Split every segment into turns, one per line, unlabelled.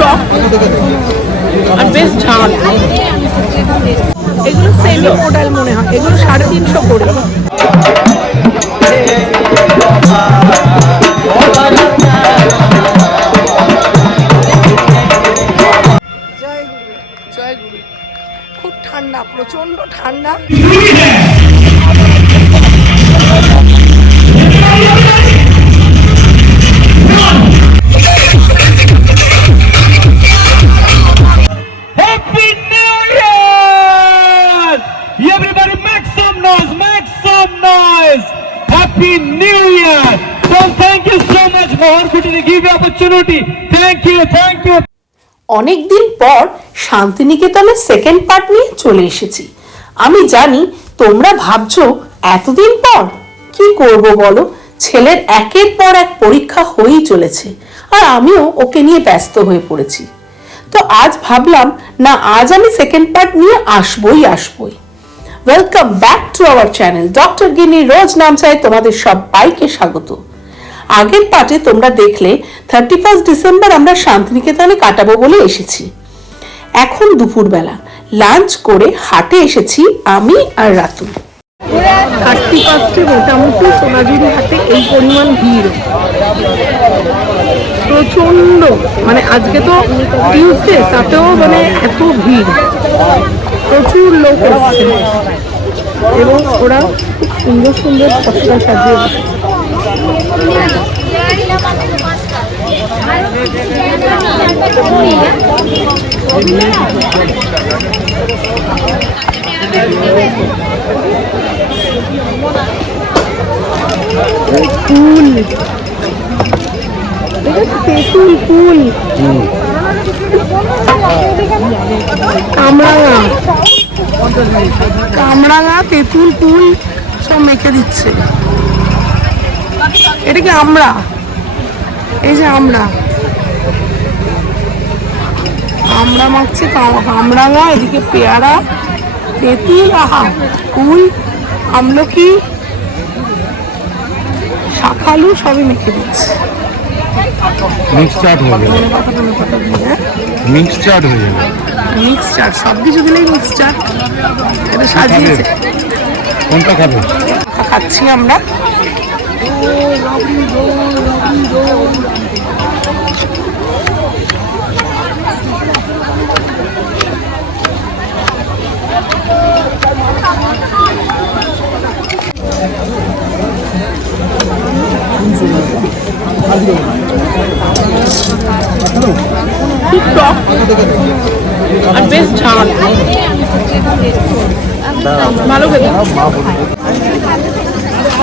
টক। আর বেশ ঝাল। এগুলো সেমি মডেল মনে হয়। এগুলো সাড়ে তিনশো করে। খুব ঠান্ডা প্রচণ্ড ঠান্ডা।
Give you opportunity. Thank you, thank you.
অনেক দিন পর শান্তিনিকেতনের সেকেন্ড পার্ট নিয়ে চলে এসেছি। আমি জানি তোমরা ভাবছ এতদিন পর কি করব বলো? ছেলের একের পর এক পরীক্ষা হয়েই চলেছে আর আমিও ওকে নিয়ে ব্যস্ত হয়ে পড়েছি। তো আজ ভাবলাম না আজ আমি সেকেন্ড পার্ট নিয়ে আসবই আসবই। Welcome back to our channel doctor গিনি রোজ নাম চাই তোমাদের সবাইকে স্বাগত। আগের পার্টে তোমরা দেখলে থার্টি ফার্স্ট ডিসেম্বর আমরা শান্তিনিকেতনে কাটাবো বলে এসেছি। এখন দুপুরবেলা। লাঞ্চ করে হাটে এসেছি আমি আর রাতু। থার্টি ফার্স্টে মোটামুটি সোনাঝুরি হাটে এই পরিমাণ ভিড়। প্রচণ্ড মানে আজকে তো টিউসডে তাতেও মানে এত ভিড়। প্রচুর লোক এসছে। এবং ওরা খুব সুন্দর সুন্দর ফসলা সাজিয়ে ফুল। তেঁতুল ফুল। কামরাঙা। কামরাঙা তেঁতুল ফুল সব মেখে দিচ্ছে। এটা কি আমরা? এই যে আমরা। আমরা মাখছে কামরাঙা এদিকে পেয়ারা তেঁতুল আহা। কুল আমলকি শাখালু সবই মেখে দিচ্ছে।
হয়ে যাবে
হ্যাঁ
হয়ে যাবে
সব কিছু দিলেই মিক্স চাট এটা সাজিয়েছে।
কোনটা খাবে?
খাচ্ছি আমরা। খুব টক আর বেশ ঝাল। ভালো খেতে।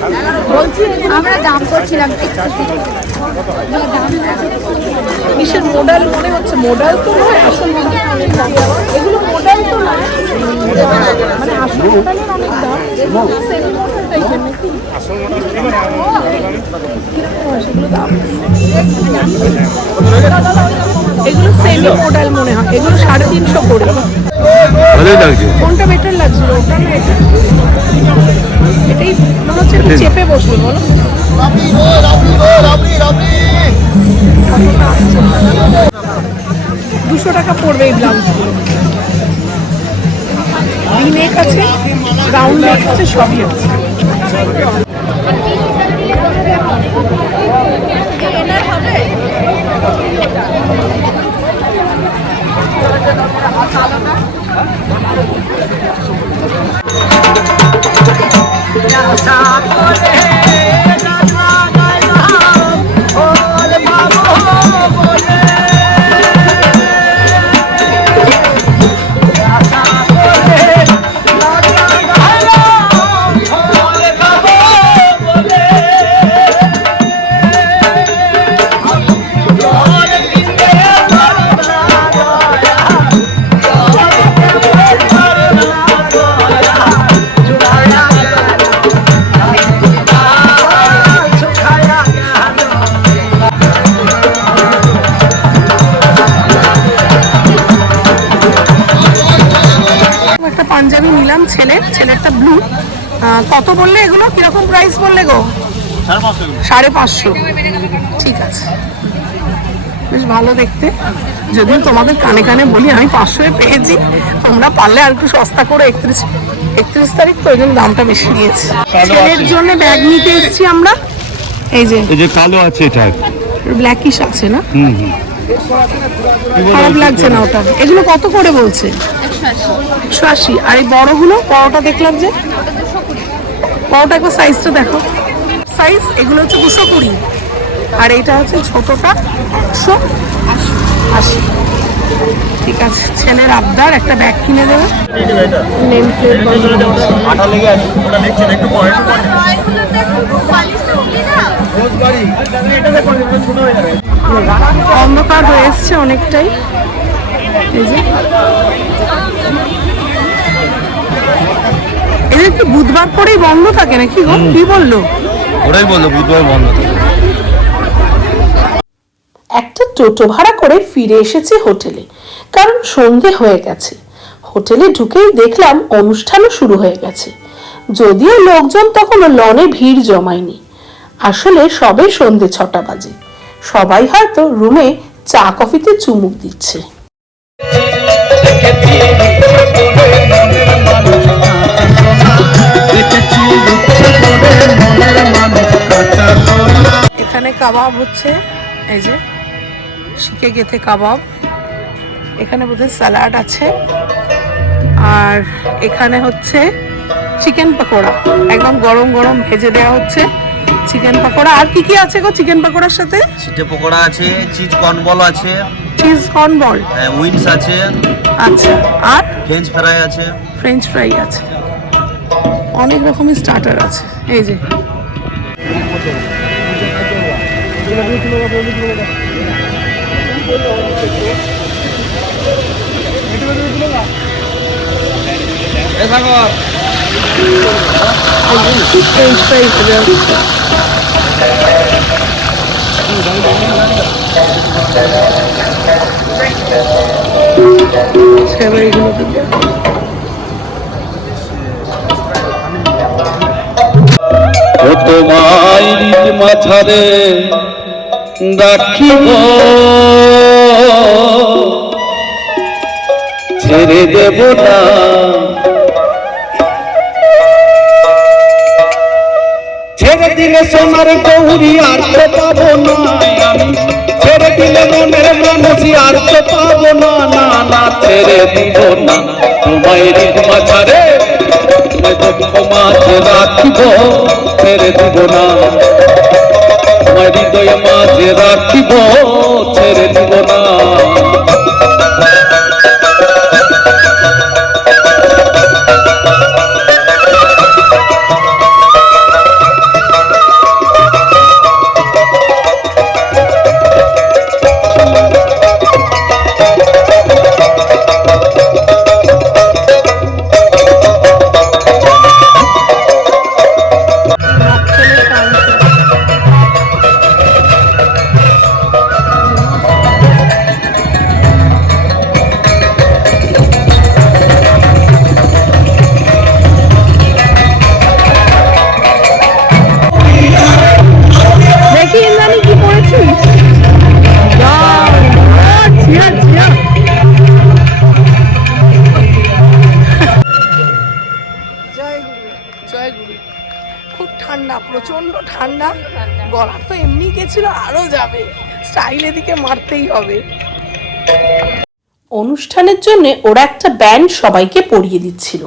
আমরা দাম করছিলাম
কিসের মোডাল মনে হচ্ছে? মোডাল তো নয় আসল। এগুলো মোডাল তো নয়। মানে আসল মোডালের অনেক দাম। এগুলো সেমি মোডাল টাইপের নাকি? কীরকম হয় সেগুলো দাম এগুলো সেমি মোডাল মনে হয়। এগুলো সাড়ে তিনশো করে। কোনটা বেটার লাগছিল? ওটা না এটা? চেপে বসবো বলো। দুশো টাকা পড়বে এই ব্লাউজগুলো ভিনেক আছে রাউন্ড নেক আছে সবই আছে। Yeah, ছেলের ছেলেরটা ব্লু কত বললে এগুলো? কীরকম প্রাইস বললে গো? সাড়ে পাঁচশো। ঠিক আছে। বেশ ভালো দেখতে। যদিও তোমাদের কানে কানে বলি আমি পাঁচশোয় পেয়েছি। তোমরা পারলে আর একটু সস্তা করে একত্রিশ একত্রিশ তারিখ তো ওই জন্য দামটা বেশি নিয়েছে ছেলের জন্য ব্যাগ নিতে এসেছি আমরা। এই যে
এই যে কালো আছে এটা।
ব্ল্যাকিশ আছে না?
হুম হুম।
খারাপ লাগছে না ওটা। এগুলো কত করে বলছে? একশো আশি। আর এই বড়গুলো বড়টা দেখলাম যে? বড়টা একবার সাইজটা দেখো। সাইজ এগুলো হচ্ছে দুশো কুড়ি। আর এটা হচ্ছে ছোটটা একশো আশি। ঠিক আছে ছেলের আবদার একটা ব্যাগ কিনে দেবে। নেম প্লেট অন্ধকার হয়ে এসছে অনেকটাই। এই যে। এদের কি বুধবার করেই বন্ধ থাকে নাকি গো? কি বলল?
ওরাই বলল বুধবার বন্ধ থাকে।
একটা টোটো ভাড়া করে ফিরে এসেছি হোটেলে কারণ সন্ধে হয়ে গেছে। হোটেলে ঢুকেই দেখলাম অনুষ্ঠানও শুরু হয়ে গেছে। যদিও লোকজন তখনও লনে ভিড় জমায়নি। আসলে সবে সন্ধে ছটা বাজে। সবাই হয়তো রুমে চা কফিতে চুমুক দিচ্ছে। এখানে কাবাব হচ্ছে, এই যে শিখে গেথে কাবাব। এখানে বোধহয় স্যালাড আছে। আর এখানে হচ্ছে চিকেন পকোড়া, একদম গরম গরম ভেজে দেওয়া হচ্ছে। চিকেন পকোড়া আর কি কি আছে গো চিকেন পকোড়ার সাথে?
চিটে পকোড়া আছে চিজ কর্নবল আছে
চিজ কর্ন বল
উইন্স আছে
আচ্ছা আর?
ফ্রেঞ্চ ফ্রাই আছে।
ফ্রেঞ্চ ফ্রাই আছে। অনেক রকমের স্টার্টার আছে। এই যে।
ও তোমায় নিজ মাথারে রাখিব। ছেড়ে দেব না। দিলে সোনার গৌরী আর তো পাবো না ছেড়ে দিলে মনের মানুষই আর তো পাবো না না না ছেড়ে দিব না তোমায় নিজ ছাড়ে মাছ রাখিব। ছেড়ে দিব না তোমার হৃদয় মাঝে রাখিব। ছেড়ে দিব না
ঠান্ডা প্রচণ্ড ঠান্ডা। গলার তো এমনি গেছিল, আরও যাবে। স্টাইল এদিকে মারতেই হবে। অনুষ্ঠানের জন্য ওরা একটা ব্যান্ড সবাইকে পরিয়ে দিচ্ছিল।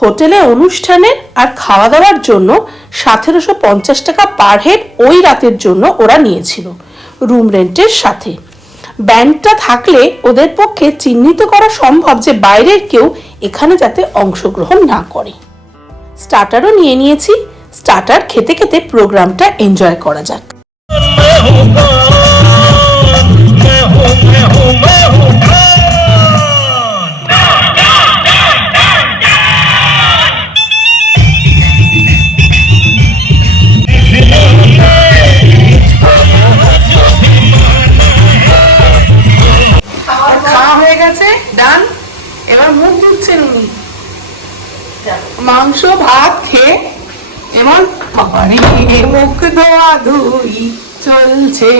হোটেলে অনুষ্ঠানের আর খাওয়া দাওয়ার জন্য সতেরোশো পঞ্চাশ টাকা পার হেড ওই রাতের জন্য ওরা নিয়েছিল, রুম রেন্টের সাথে। ব্যান্ডটা থাকলে ওদের পক্ষে চিহ্নিত করা সম্ভব যে বাইরের কেউ এখানে যাতে অংশগ্রহণ না করে। স্টার্টারও নিয়ে নিয়েছি স্টার্টার খেতে খেতে প্রোগ্রামটা এনজয় করা যাক। হয়ে ডান এবার মুখ ধুচ্ছেন উনি। মাংস ভাত খেয়ে বাবারে মুখ ধোয়া ধুই চলছে।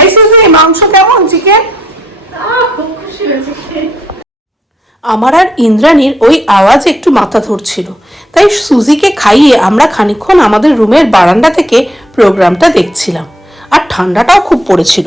এই মাংস কেমন চিকেন আমার আর ইন্দ্রাণীর ওই আওয়াজ একটু মাথা ধরছিল। তাই সুজিকে খাইয়ে আমরা খানিকক্ষণ আমাদের রুমের বারান্দা থেকে প্রোগ্রামটা দেখছিলাম। আর ঠান্ডাটাও খুব পড়েছিল।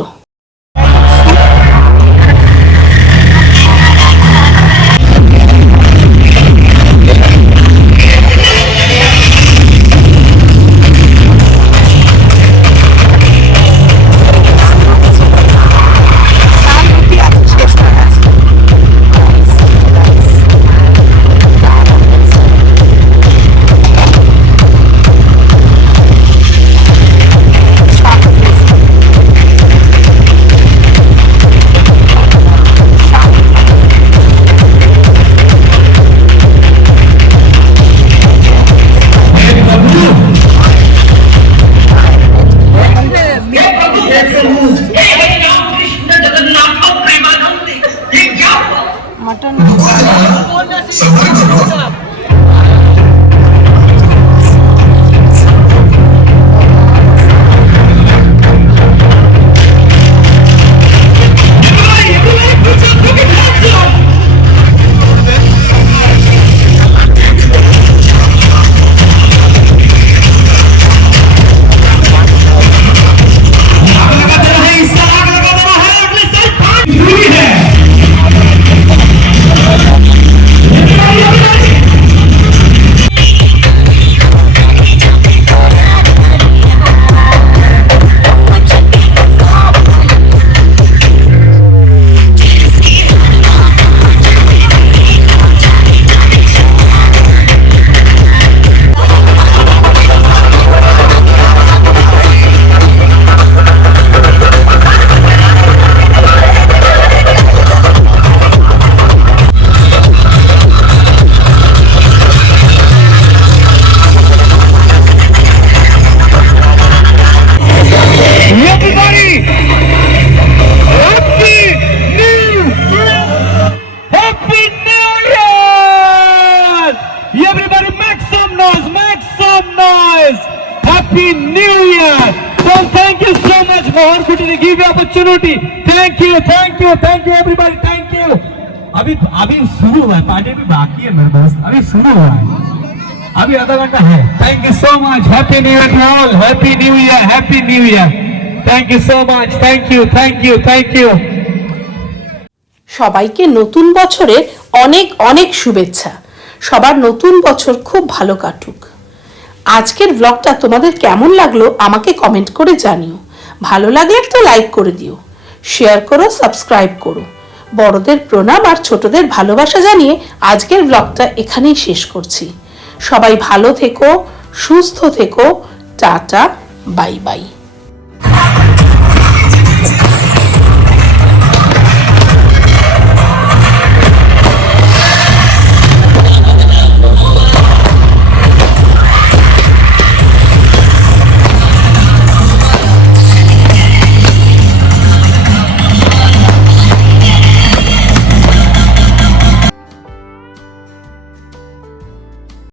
So noise! Happy New Year! So thank you so much Mohan Kuti to give you opportunity. Thank you, thank you, thank you everybody, thank you. अभी अभी शुरू हुआ है पार्टी अभी बाकी है मेरे दोस्त अभी शुरू हुआ है अभी आधा घंटा है thank you so much happy new year to all happy new year happy new year thank you so much thank you thank you thank you
সবাইকে নতুন বছরের অনেক অনেক শুভেচ্ছা সবার নতুন বছর খুব ভালো কাটুক আজকের ব্লগটা তোমাদের কেমন লাগল আমাকে কমেন্ট করে জানিও। ভালো লাগলে তো লাইক করে দিও। শেয়ার করো সাবস্ক্রাইব করো। বড়দের প্রণাম আর ছোটদের ভালোবাসা জানিয়ে আজকের ব্লগটা এখানেই শেষ করছি। সবাই ভালো থেকো, সুস্থ থেকো। Tata bye bye